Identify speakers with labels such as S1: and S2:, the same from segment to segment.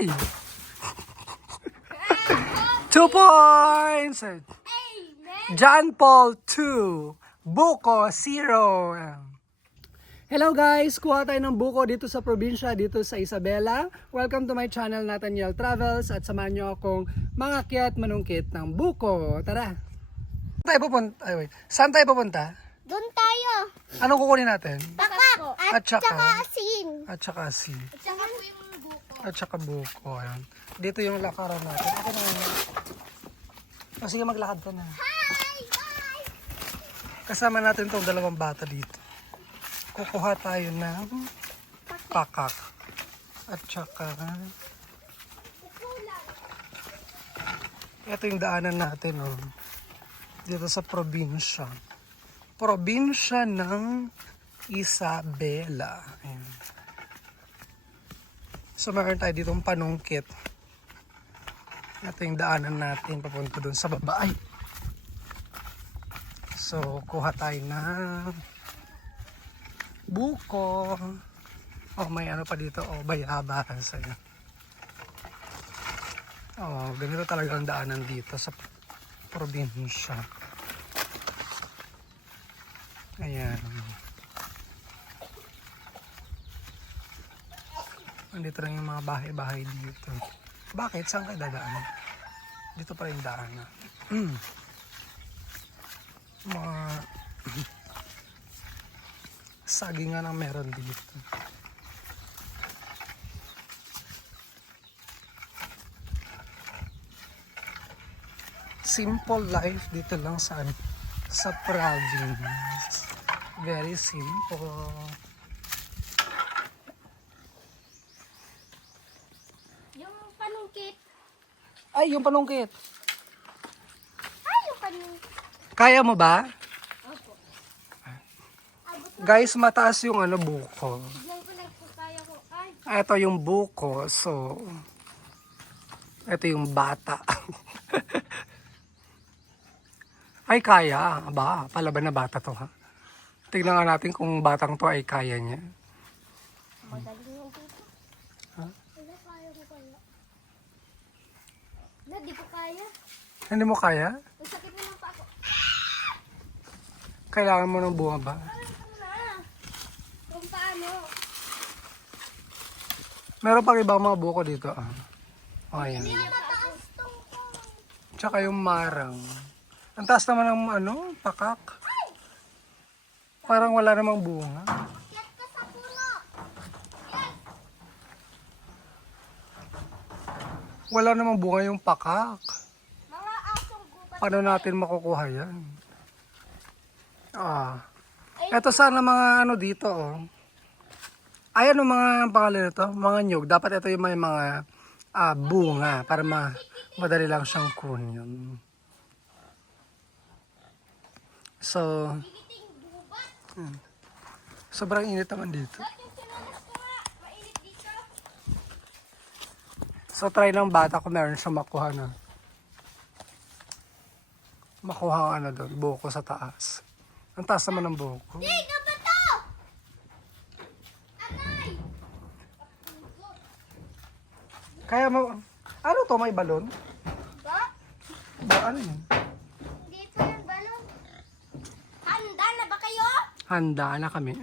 S1: Ay! Two points! John Paul 2. Buko 0. Hello guys! Kuha tayo ng buko dito sa probinsya, dito sa Isabela. Welcome to my channel Nathaniel Travels at samahan nyo akong mangakyat manungkit ng buko. Tara! Saan tayo pupunta? Ay, wait. Saan tayo pupunta?
S2: Doon tayo.
S1: Anong kukunin natin?
S2: Pakak at,
S1: At saka?
S2: asin.
S1: At saka si.
S2: At saka.
S1: At saka buko. Ayan. Dito yung lakaran natin. Ako na nga. O sige, maglakad ka na.
S2: Hi! Bye!
S1: Kasama natin tong dalawang bata dito. Kukuha tayo ng pakak. At saka, ito yung daanan natin, oh. Dito sa probinsya. Probinsya ng Isabela. Ayan. So, meron tayo ditong panungkit. Ito yung daanan natin papunta dun sa baba. Ay! So, kuha tayo na buko. Oh, may ano pa dito. Oh, bayaba. Sa'yo. Oh, ganito talaga ang daanan dito sa probinsya. Ayan. Andito lang yung mga bahay-bahay dito. Bakit? Saan kayo dadaan? Dito pa rin daanan. Mm. Mga sagingan ang meron dito. Simple life dito lang sa sa province. Very simple.
S2: Yung panungkit.
S1: Ay, yung panungkit.
S2: Ay, yung panungkit.
S1: Kaya mo ba?
S2: Opo.
S1: Guys, mataas yung ano buko. Ito yung buko. So, ito yung bata. ay, kaya. Aba, palaban na bata to ha. Tignan nga natin kung batang to ay kaya niya.
S2: magaling yung dito.
S1: Ha?
S2: Kaya. Na, di ko kaya.
S1: Hindi mo kaya?
S2: Ang sakit na lang pa ako.
S1: Kailangan mo ng bunga ba?
S2: Ano? Kung paano?
S1: Meron pang ibang mga buko dito. Ah. Oh, ayan.
S2: Hindi mataas tong.
S1: Tsaka yung marang. Ang taas naman ng ano, pakak. Parang wala namang bunga.
S2: Yan ka sa puno. Yes.
S1: Wala namang bunga yung pakak.
S2: Mga asong gubat.
S1: Paano natin makukuha yan? Ah. Ito sana mga ano dito oh. Ay ano mga pangalan nito? Mga nyug. Dapat ito yung may mga ah, bunga para ma madali lang siyang kunin. So, hmm. sobrang init naman dito.
S2: Ba't yung sinalas ko nga? Mainit dito.
S1: So, try ng bata kung meron siya makuha na. Makuha ano doon, buko sa taas. Ang taas naman ng buko.
S2: Di, ka ba to? Anay!
S1: Kaya mo, ano to, may balon?
S2: Ba?
S1: Ba, ano yun?
S2: Hindi pa yung balon. Handa na ba kayo?
S1: Handa na kami.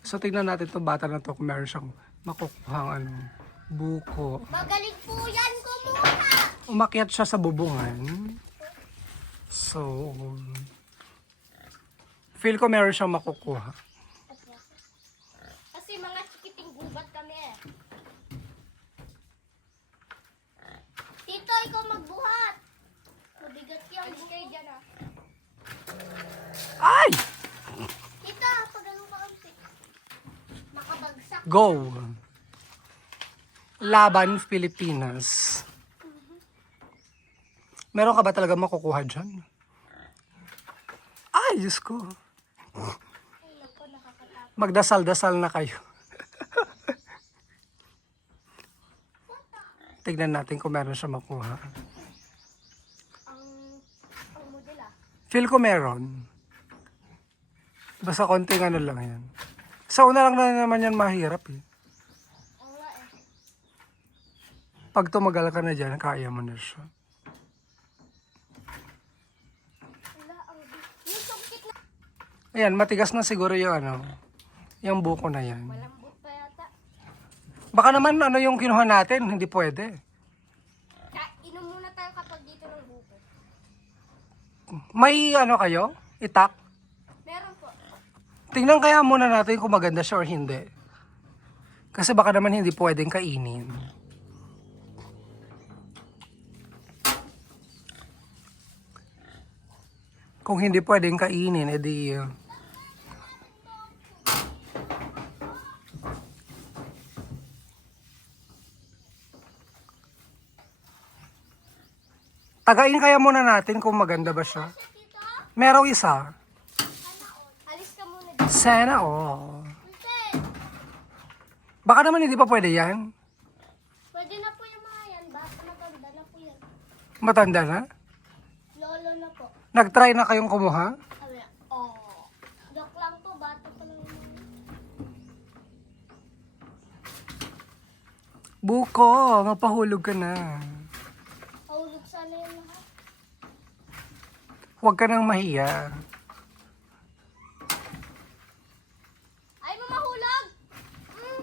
S1: So, tignan natin to bata na to kung meron siyang makukuha ang ano, buko.
S2: Magaling po yan kumuha.
S1: Umakyat siya sa bubungan. So, feel ko meron siyang makukuha.
S2: Kasi mga chikiting gubat kami eh. Tito, ikaw magbuhat. Mabigat yan. Alis kayo dyan ah.
S1: Ay!
S2: Tito, pag ano ka kampi. Makabagsak.
S1: Go! Laban Pilipinas. Meron ka ba talaga makukuha dyan? Ay, Diyos ko. Magdasal-dasal na kayo. Tignan natin kung meron siya makuha. Feel ko meron. Basta konting ano lang yan. Sa una lang na naman yan mahirap eh.
S2: Oo nga eh.
S1: Pag tumagal ka na dyan, kaya mo na siya. Ayan, matigas na siguro yung ano, yung buko na yan. Baka naman ano yung kinuha natin, hindi pwede.
S2: Inom muna tayo kapag dito ng buko.
S1: May ano kayo? Itak?
S2: Meron po.
S1: Tingnan kaya muna natin kung maganda siya or hindi. Kasi baka naman hindi pwedeng kainin. Kung hindi pwedeng kainin, edi... uh, Tagain kaya muna natin kung maganda ba siya. Merong isa.
S2: alis ka muna dito.
S1: Sana all.
S2: Ate,
S1: Baka naman hindi pa pwede yan.
S2: pwede na po yung mga yan. Basta matanda na po yan.
S1: Matanda na. Nag-try na kayong kumuha.
S2: Sabi, oh. Joke lang po, bata pa lang.
S1: Buko, mapahulog ka na.
S2: Mahulog sana yung lahat.
S1: Huwag ka nang mahiya.
S2: Ay, mamahulog! Mm,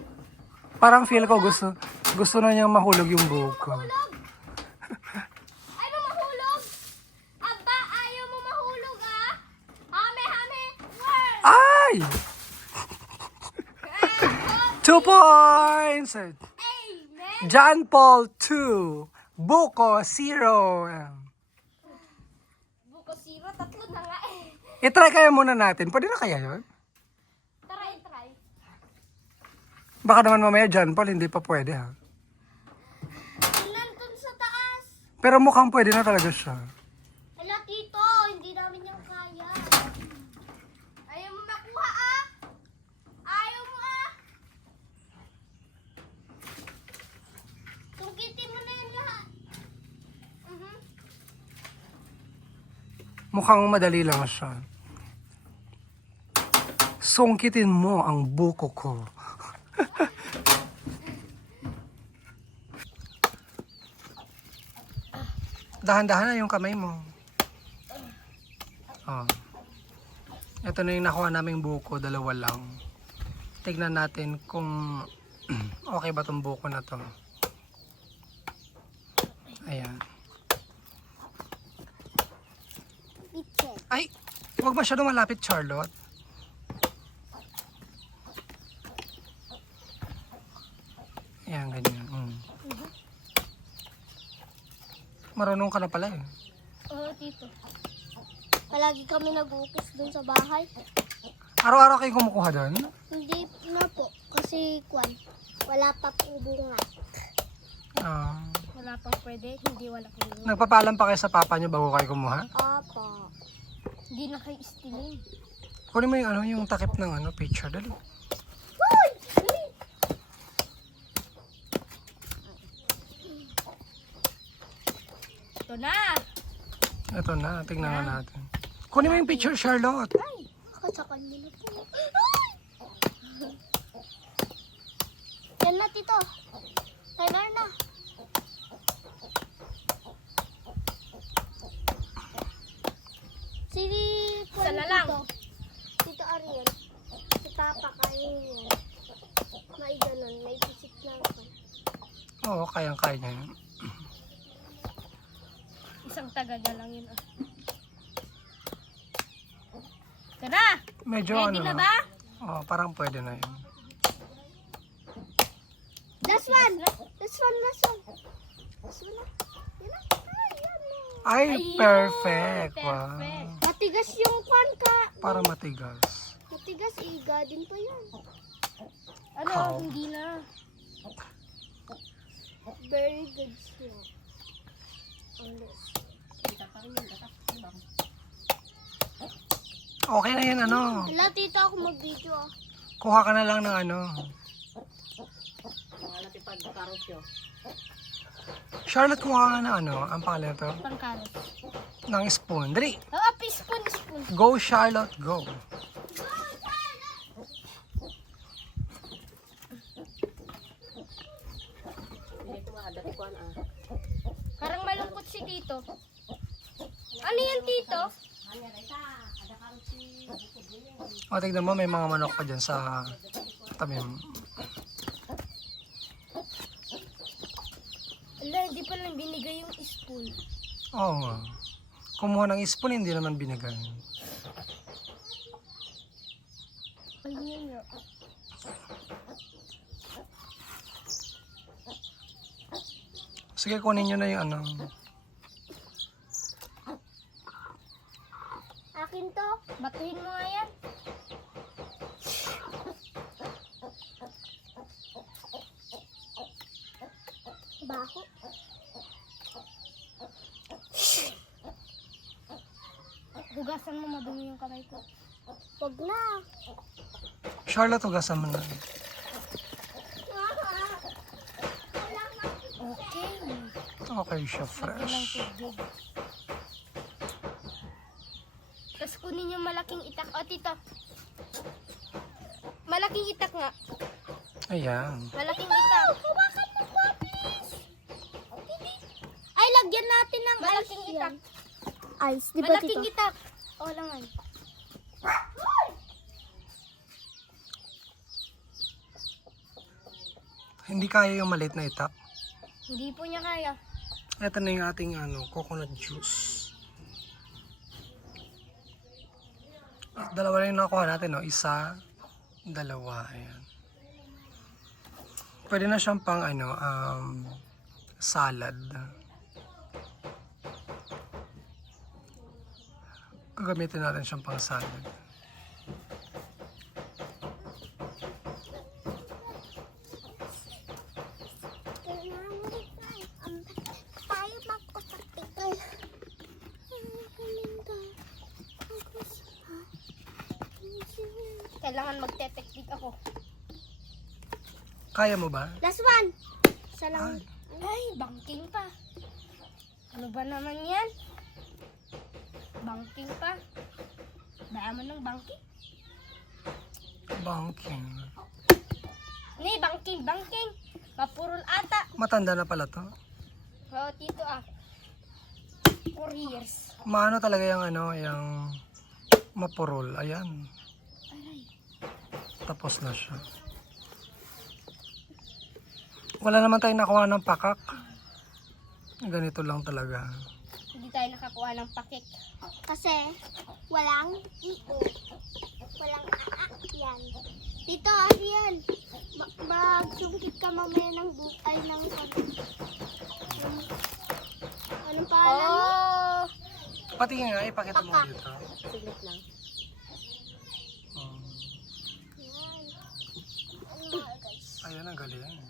S1: Parang feel ko gusto gusto na niyang mahulog yung buko.
S2: mahulog! Ay, mamahulog! Aba, ayaw mo mahulog, ah! Hame, hame! Word!
S1: Ay! Two points! John Paul 2. Buko 0.
S2: Buko zero, tatlo na nga eh.
S1: I-try kaya muna natin. Pwede na kaya yun?
S2: Tara, try.
S1: Baka naman mamaya John Paul hindi pa pwede ha.
S2: Nandun sa taas.
S1: Pero mukhang pwede na talaga siya.
S2: Ala, tito, hindi namin yung kaya. Ayaw mo makuha, ah! Ayaw mo, ah! Tungkitin mo na yan lahat. Mhm.
S1: Mukhang madali lang siya. Sungkitin mo ang buko ko. Dahan-dahan na yung kamay mo. Oh. Ito na yung nakuha naming buko, dalawa lang. Tignan natin kung okay ba tong buko na to. Ayan.
S2: Bitchen.
S1: Ay, huwag masyado malapit, Charlotte. Ayan, ganyan. Mm. Marunong ka na pala eh.
S2: Oo, tito. Palagi kami nag-uukis dun sa bahay.
S1: Araw-araw kayo kumukuha doon?
S2: Hindi na po, kasi kwan, wala pa po bunga.
S1: Ah,
S2: Wala pa pwede, hindi wala po
S1: nagpapaalam pa kayo sa papa niyo bago kayo kumuha?
S2: Apa. Hindi na kayo istilin.
S1: Kunin mo yung, ano, yung takip ng ano, picture. Dali.
S2: Ito na!
S1: Ito na, tingnan na natin. Kunin mo yung picture, Charlotte.
S2: Ay! Kasakan na po. Ay! Yan na, tito. Timer na. Si Isa na lang. Tito Ariel. Si Papa kain yan. May ganun. May pisik lang pa.
S1: Oo, kayang-kaya niya yun.
S2: Isang tagaga lang yun. Ah. Tara!
S1: Medyo ano na. Oo, parang pwede na yun.
S2: Last one! Last one, last one. Last one na. Yan na. Ay, yan na.
S1: Ay, perfect. Wow.
S2: Perfect. Matigas yung kwan ka.
S1: Para matigas.
S2: Matigas, iga din pa yan.
S1: Ano, How?
S2: hindi na. Very good siya.
S1: Okay na yan, ano.
S2: Wala, tito ako mag-video ah.
S1: Kuha ka na lang ng ano. Charlotte, kuha ka na ano. Ang pangalan nito?
S2: Pangkalat.
S1: Ng spoon. Dali.
S2: Ah, spoon, spoon.
S1: Go, Charlotte, go.
S2: Parang malungkot si Tito. Ano yan, Tito?
S1: O, tignan mo, may mga manok pa dyan sa tabi mo.
S2: Ala, hindi pa lang binigay yung spoon.
S1: Oo nga. Kumuha ng spoon, hindi naman binigay.
S2: Ayun nga.
S1: Sige, kunin nyo na yung ano.
S2: Akin to. Batuhin mo nga yan. Hugasan mo madumi yung kamay ko. Wag na.
S1: Charlotte, hugasan mo na.
S2: Okay.
S1: Okay siya, fresh.
S2: Tapos kunin yung malaking itak. O, tito. Malaking itak nga.
S1: Ayan.
S2: Malaking itak. Hawakan mo ko, please. Ay, lagyan natin ng malaking itak.
S3: Ice, di ba
S2: Malaking
S3: tito?
S2: itak. O, langan.
S1: Hindi kaya yung maliit na itak.
S2: Hindi po niya kaya.
S1: Ito na yung ating ano, coconut juice. Dalawa lang yung nakuha natin, no? Isa, dalawa. Ayan. Pwede na siyang pang ano, um, salad. Gagamitin natin siyang pang salad.
S2: Kailangan magte-technique ako.
S1: Kaya mo ba?
S3: Last one. Isa lang.
S2: Ay, banking pa. Ano ba naman yan? Banking pa. Dama ng banking.
S1: Banking.
S2: Ni, banking, banking. Mapurol ata.
S1: Matanda na pala to.
S2: Oo, tito ah. Four years.
S1: Maano talaga yung ano, yung mapurol. Ayan. Tapos na siya. Wala naman tayong nakuha ng pakak. Ganito lang talaga.
S2: Hindi tayo nakakuha ng pakik.
S3: Kasi walang io. Walang aa yan. Dito, Ariel. Ma- Magsungkit ka mamaya ng bukay ng um, Anong pangalan mo?
S2: Oh!
S1: Pati nga, ipakita mo dito.
S3: Siglit lang.
S1: Um.
S3: Ano
S1: ayan, ang galing.